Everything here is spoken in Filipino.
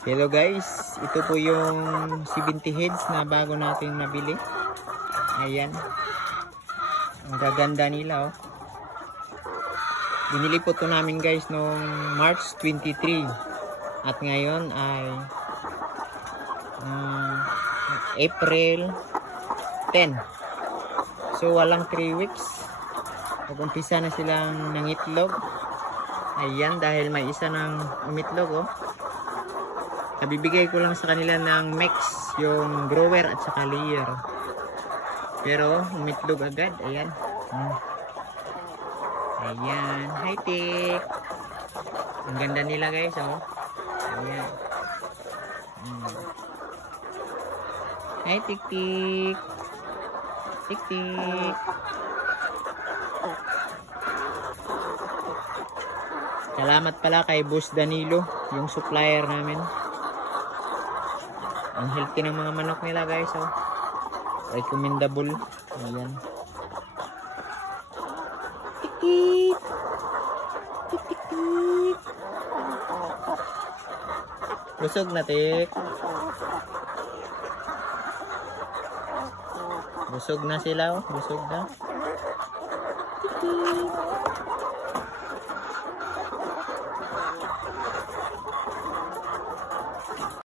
Hello guys, ito po yung 70 heads na bago natin nabili. Ayan. Ang gaganda nila oh. Binili po ito namin guys noong March 23. At ngayon ay April 10. So walang 3 weeks. Mag-umpisa na silang nangitlog. Ayan, dahil may isa ng umitlog oh. Nabibigay ko lang sa kanila ng mix, yung grower at saka layer. Pero umitlog agad, ayan. Ayan, hi Tik. Ang ganda nila guys oh. Ayan. Hi Tik Tik. Tik Tik. Salamat pala kay Boss Danilo, yung supplier namin. Ang healthy ng mga manok nila guys oh. Recommendable. Ayan. Tik-tik. Tik-tik-tik. Busog na Tik. Busog na sila oh. Busog na. Tik-tik.